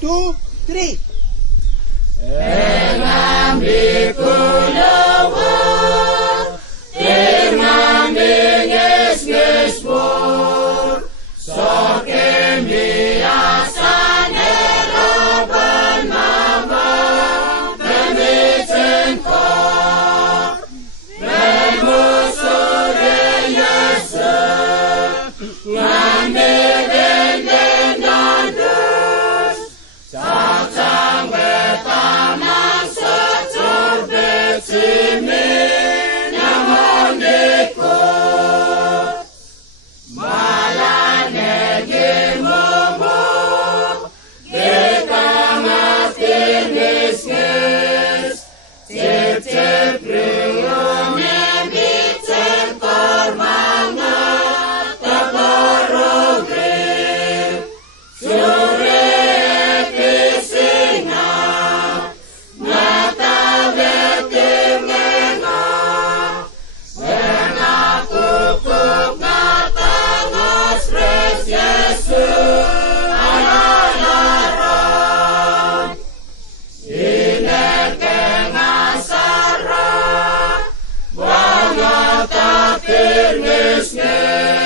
2, 3. Engambi kulawa, engambi nges-ngespor, soke biasane roban mama, pemitin kok, memusure Yesu, ngambi den dadus, cacang betamang secur becimi, nyamon dikut, malane gimumuk, dikamatin ngis-ngis, cip-cip riune bicen kormanga, teporogrip, sure kisinga, ngata betim ngenga, ngenga kukuk ngata ngosres Yesu, ayalaran, ineke ngasara, wangata kirnis-ngis,